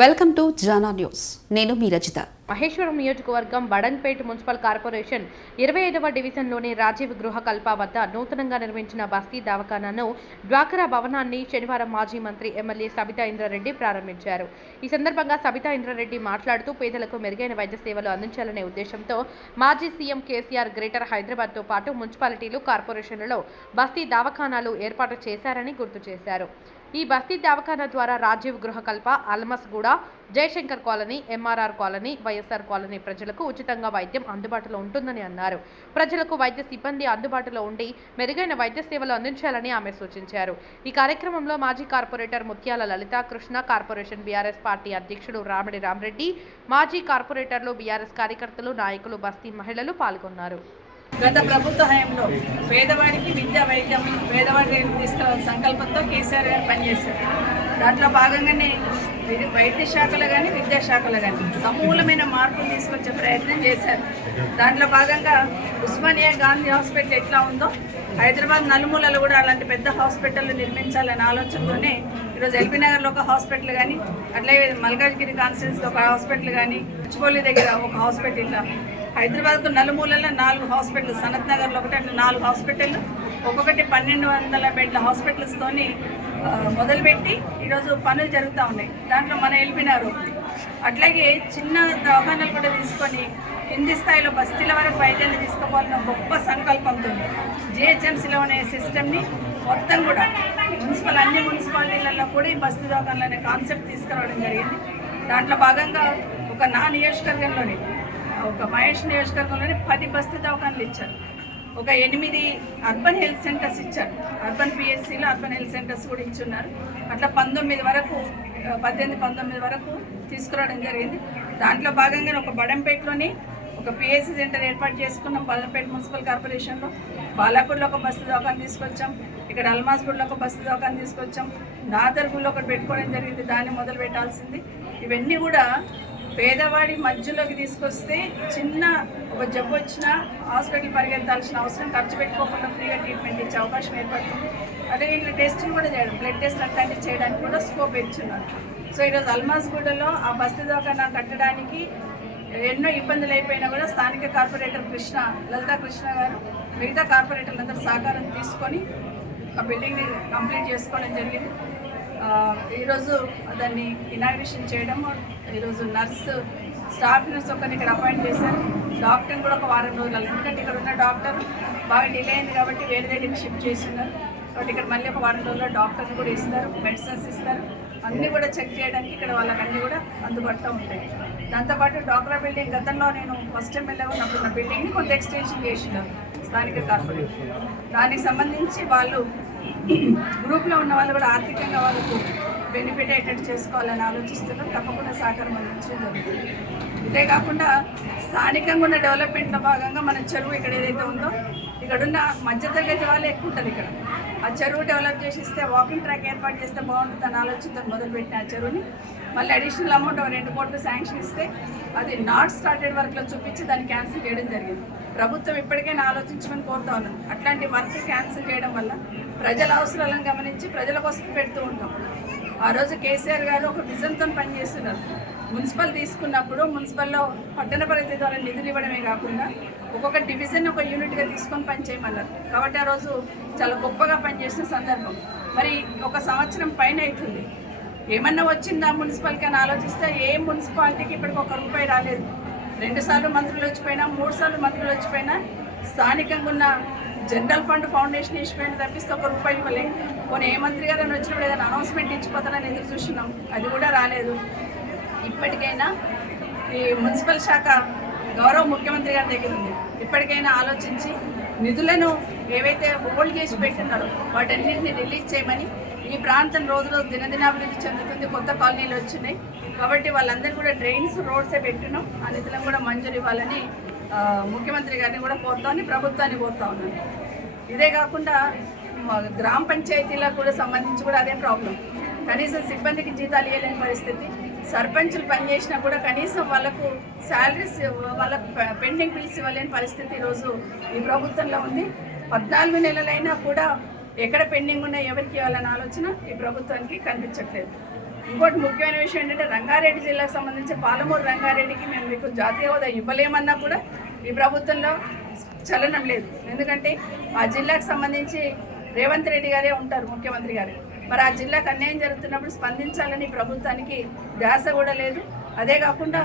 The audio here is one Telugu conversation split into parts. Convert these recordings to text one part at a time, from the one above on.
Welcome to Jana news. నేను మీ రజిత. మహేశ్వరం నియోజకవర్గం బడన్పేట్ మున్సిపల్ కార్పొరేషన్ 25వ డివిజన్లోని రాజీవ్ గృహ కల్ప వద్ద నూతనంగా నిర్మించిన బస్తీ దవాఖానాను డ్వాక్రా భవనాన్ని శనివారం మాజీ మంత్రి ఎమ్మెల్యే సబితా ఇంద్రారెడ్డి ప్రారంభించారు. ఈ సందర్భంగా సబితా ఇంద్రారెడ్డి మాట్లాడుతూ పేదలకు మెరుగైన వైద్య సేవలు అందించాలనే ఉద్దేశంతో మాజీ సీఎం కేసీఆర్ గ్రేటర్ హైదరాబాద్తో పాటు మున్సిపాలిటీలు, కార్పొరేషన్లలో బస్తీ దవాఖానాలు ఏర్పాటు చేశారని గుర్తు చేశారు. ఈ బస్తీ దవాఖానా ద్వారా Rajiv Gruha Kalpa, Almasguda, Jayashankar colony, MRR colony, YSR colony ప్రజలకు ఉచితంగా వైద్యం అందుబాటులో ఉంటుందని అన్నారు. ప్రజలకు వైద్య సిబ్బంది అందుబాటులో ఉండి మెరుగైన వైద్య సేవలు అందించాలని ఆమె సూచించారు. ఈ కార్యక్రమంలో మాజీ కార్పొరేటర్ ముత్యాల లలిత కృష్ణ, కార్పొరేషన్ బీఆర్ఎస్ పార్టీ అధ్యక్షుడు రామిడి రామరెడ్డి, మాజీ కార్పొరేటర్లు, బీఆర్ఎస్ కార్యకర్తలు, నాయకులు, బస్తీ మహిళలు పాల్గొన్నారు. గత ప్రభుత్వ హయాంలో పేదవాడికి విద్యా వైద్యం పేదవాడికి తీసుకురావాల సంకల్పంతో కేసీఆర్ గారు పనిచేశారు. దాంట్లో భాగంగానే వైద్య శాఖలో కానీ విద్యాశాఖలో కానీ సమూలమైన మార్పులు తీసుకొచ్చే ప్రయత్నం చేశారు. దాంట్లో భాగంగా ఉస్మానియా గాంధీ హాస్పిటల్ ఎట్లా ఉందో హైదరాబాద్ నలుమూలలో కూడా అలాంటి పెద్ద హాస్పిటల్ నిర్మించాలనే ఆలోచనతోనే ఈరోజు ఎల్బీ నగర్లో ఒక హాస్పిటల్ కానీ, అట్లాగే మల్కాజ్గిరి కాన్స్టిట్యున్సీలో ఒక హాస్పిటల్ కానీ, ఉచ్చుపల్లి దగ్గర ఒక హాస్పిటల్, హైదరాబాద్కు నలుమూలలో 4 హాస్పిటల్, సనత్ నగర్లో ఒకటి, అట్లా 4 హాస్పిటల్, ఒక్కొక్కటి 1200 బెడ్ల హాస్పిటల్స్తోని మొదలుపెట్టి ఈరోజు పనులు జరుగుతూ ఉన్నాయి. దాంట్లో మన ఎల్బీ నగర్ ఉంది. అట్లాగే చిన్న దవాఖానాలు కూడా తీసుకొని కింది స్థాయిలో బస్తీల వరకు వైద్యాన్ని తీసుకోవాలన్న గొప్ప సంకల్పంతో జిహెచ్ఎంసీలో ఉన్న సిస్టమ్ని మొత్తం కూడా అన్ని మున్సిపాలిటీలలో కూడా ఈ బస్తీ దవాఖానాలు అనే కాన్సెప్ట్ తీసుకురావడం జరిగింది. దాంట్లో భాగంగా ఒక నియోజకవర్గంలోనే, ఒక మహేష్ నియోజకవర్గంలోనే 10 బస్తీ దవాఖానాలు ఇచ్చారు. ఒక 8 అర్బన్ హెల్త్ సెంటర్స్ ఇచ్చారు. అర్బన్ పిఎస్సీలో అర్బన్ హెల్త్ సెంటర్స్ కూడా ఇచ్చున్నారు. అట్లా 18 వరకు తీసుకురావడం జరిగింది. దాంట్లో భాగంగా ఒక బడంపేటలోని ఒక పిఎస్సీ సెంటర్ ఏర్పాటు చేసుకున్నాం. బడంపేట మున్సిపల్ కార్పొరేషన్లో బాలాపూర్లో ఒక బస్తీ దవాఖానా తీసుకొచ్చాం. ఇక్కడ అల్మాస్గూడలో ఒక బస్తీ దవాఖానా తీసుకొచ్చాం. నాదర్గూడలో ఒకటి పెట్టుకోవడం జరిగింది. దాన్ని మొదలు పెట్టాల్సింది. ఇవన్నీ కూడా పేదవాడి మధ్యలోకి తీసుకొస్తే చిన్న ఒక జబ్బు వచ్చినా హాస్పిటల్ పరిగెత్తాల్సిన అవసరం, ఖర్చు పెట్టుకోకుండా ఫ్రీగా ట్రీట్మెంట్ ఇచ్చే అవకాశం ఏర్పడుతుంది. అదే ఇట్లా టెస్టులు కూడా చేయడం, బ్లడ్ టెస్ట్ అట్లాంటివి చేయడానికి కూడా స్కోప్ ఇచ్చున్నారు. సో ఈరోజు అల్మాస్గూడలో ఆ బస్తీ దవాఖానా కట్టడానికి ఎన్నో ఇబ్బందులు అయిపోయినా కూడా స్థానిక కార్పొరేటర్ లలితా కృష్ణ గారు మిగతా కార్పొరేటర్లందరూ సహకారం తీసుకొని ఆ బిల్డింగ్ని కంప్లీట్ చేసుకోవడం జరిగింది. ఈరోజు దాన్ని ఇనాగ్రేషన్ చేయడం, ఈరోజు స్టాఫ్ నర్స్ ఒకరిని ఇక్కడ అపాయింట్ చేశారు. డాక్టర్ని కూడా ఒక వారం రోజులు, ఎందుకంటే ఇక్కడ ఉన్న డాక్టర్ బాగా డిలే అయింది కాబట్టి వేరే దగ్గరికి షిఫ్ట్ చేస్తున్నారు. కాబట్టి ఇక్కడ మళ్ళీ ఒక వారం రోజుల్లో డాక్టర్ని కూడా ఇస్తారు, మెడిసిన్స్ ఇస్తారు. అన్నీ కూడా చెక్ చేయడానికి ఇక్కడ వాళ్ళకి అన్నీ కూడా అందుబాటులో ఉంటాయి. దాంతోపాటు డ్వాక్రా బిల్డింగ్ గతంలో నేను ఫస్ట్ ఎమ్మెల్యే ఉన్నప్పుడు ఉన్న బిల్డింగ్ని కొంత ఎక్స్టెన్షన్ చేసినారు స్థానిక కార్పొరేషన్. దానికి సంబంధించి వాళ్ళు గ్రూప్లో ఉన్న వాళ్ళు కూడా ఆర్థికంగా వాళ్ళకు బెనిఫిట్ అయ్యేటట్టు చేసుకోవాలని ఆలోచిస్తున్నారు. తప్పకుండా సహకారం అందించడం జరుగుతుంది. ఇదే కాకుండా స్థానికంగా ఉన్న డెవలప్మెంట్లో భాగంగా మన చెరువు ఇక్కడ ఏదైతే ఉందో, ఇక్కడున్న మధ్యతరగతి వాళ్ళే ఎక్కువ ఉంటుంది. ఇక్కడ ఆ చెరువు డెవలప్ చేసిస్తే, వాకింగ్ ట్రాక్ ఏర్పాటు చేస్తే బాగుంటుందని ఆలోచనతో మొదలుపెట్టిన ఆ చెరువుని మళ్ళీ అడిషనల్ అమౌంట్ 2 కోట్లు శాంక్షన్ ఇస్తే అది నాట్ స్టార్టెడ్ వర్క్లో చూపించి దాన్ని క్యాన్సిల్ చేయడం జరిగింది. ప్రభుత్వం ఇప్పటికైనా ఆలోచించమని కోరుతా ఉన్నాను. అట్లాంటి వర్క్ క్యాన్సిల్ చేయడం వల్ల ప్రజల అవసరాలను గమనించి ప్రజల కోసం పెడుతూ ఉంటాం. ఆ రోజు కేసీఆర్ గారు ఒక విజన్తో పనిచేస్తున్నారు. మున్సిపల్ తీసుకున్నప్పుడు మున్సిపల్లో పట్టణ పరిధి ద్వారా నిధులు ఇవ్వడమే కాకుండా ఒక్కొక్క డివిజన్ ఒక యూనిట్గా తీసుకొని పనిచేయమన్నారు. కాబట్టి ఆ రోజు చాలా గొప్పగా పనిచేసిన సందర్భం. మరి 1 సంవత్సరం పైన అవుతుంది, ఏమన్నా వచ్చిందా మున్సిపాలిటీ అని ఆలోచిస్తే ఏ మున్సిపాలిటీకి ఇప్పటికి ₹1 రాలేదు. 2 సార్లు మంత్రులు వచ్చిపోయినా, 3 సార్లు మంత్రులు వచ్చిపోయినా స్థానికంగా ఉన్న జనరల్ ఫండ్ ఫౌండేషన్ ఇచ్చిపోయినా తప్పిస్తే ₹1 ఇవ్వలేదు. కొన్ని ఏ మంత్రి గారు వచ్చినప్పుడు ఏదైనా అనౌన్స్మెంట్ ఇచ్చిపోతారని ఎదురు చూస్తున్నాం, అది కూడా రాలేదు. ఇప్పటికైనా ఈ మున్సిపల్ శాఖ గౌరవ ముఖ్యమంత్రి గారి దగ్గర ఉంది. ఇప్పటికైనా ఆలోచించి నిధులను ఏవైతే హోల్డ్ చేసి పెట్టినారో వాటన్నింటినీ రిలీజ్ చేయమని, ఈ ప్రాంతం రోజు దినదినాభివృద్ధి చెందుతుంది, కొత్త కాలనీలు వచ్చినాయి కాబట్టి వాళ్ళందరూ కూడా డ్రైన్స్, రోడ్సే పెట్టినాం. ఆ నిధులను కూడా మంజూరు ఇవ్వాలని ముఖ్యమంత్రి గారిని కూడా కోరుతామని ప్రభుత్వాన్ని కోరుతా ఉన్నాను. ఇదే కాకుండా గ్రామ పంచాయతీలకు కూడా సంబంధించి కూడా అదే ప్రాబ్లం. కనీసం సిబ్బందికి జీతాలు ఇవ్వలేని పరిస్థితి. సర్పంచులు పనిచేసినా కూడా కనీసం వాళ్ళకు శాలరీస్, వాళ్ళ పెండింగ్ బిల్స్ ఇవ్వలేని పరిస్థితి ఈరోజు ఈ ప్రభుత్వంలో ఉంది. 14 నెలలైనా కూడా ఎక్కడ పెండింగ్ ఉన్నాయో ఎవరికి ఇవ్వాలనే ఆలోచన ఈ ప్రభుత్వానికి కనిపించట్లేదు. ఇంకోటి ముఖ్యమైన విషయం ఏంటంటే రంగారెడ్డి జిల్లాకు సంబంధించి పాలమూరు రంగారెడ్డికి మేము మీకు జాతీయ హోదా ఇవ్వలేమన్నా కూడా ఈ ప్రభుత్వంలో చలనం లేదు. ఎందుకంటే ఆ జిల్లాకు సంబంధించి రేవంత్ రెడ్డి గారే ఉంటారు ముఖ్యమంత్రి గారు. మరి ఆ జిల్లాకు అన్యాయం జరుగుతున్నప్పుడు స్పందించాలని ప్రభుత్వానికి ధ్యాస కూడా లేదు. అదే కాకుండా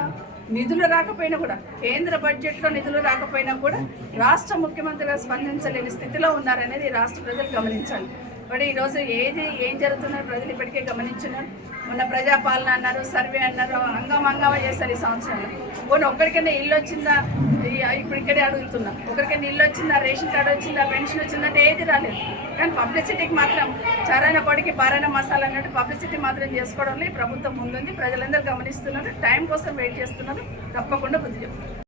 నిధులు రాకపోయినా కూడా కేంద్ర బడ్జెట్లో నిధులు రాకపోయినా కూడా రాష్ట్ర ముఖ్యమంత్రిగా స్పందించలేని స్థితిలో ఉన్నారనేది రాష్ట్ర ప్రజలు గమనించాలి. మరి ఈరోజు ఏం జరుగుతుందో ప్రజలు ఇప్పటికే గమనించున్నారు. మొన్న ప్రజాపాలన అన్నారు, సర్వే అన్నారు, హంగామా చేస్తారు ఈ సంవత్సరంలో. పోనీ ఒక్కరికైనా ఇల్లు వచ్చిందా, ఇప్పుడు ఇక్కడే అడుగుతున్నాం, ఒకరికైనా ఇల్లు వచ్చిందా, రేషన్ కార్డు వచ్చిందా, పెన్షన్ వచ్చిందంటే ఏది రాలేదు. కానీ పబ్లిసిటీకి మాత్రం చారాన కొడికి బారాన మసాలా అన్నట్టు పబ్లిసిటీ మాత్రం చేసుకోవడంలో ఈ ప్రభుత్వం ముందుంది. ప్రజలందరూ గమనిస్తున్నారు, టైం కోసం వెయిట్ చేస్తున్నారు. తప్పకుండా బుద్ధి చెప్తారు.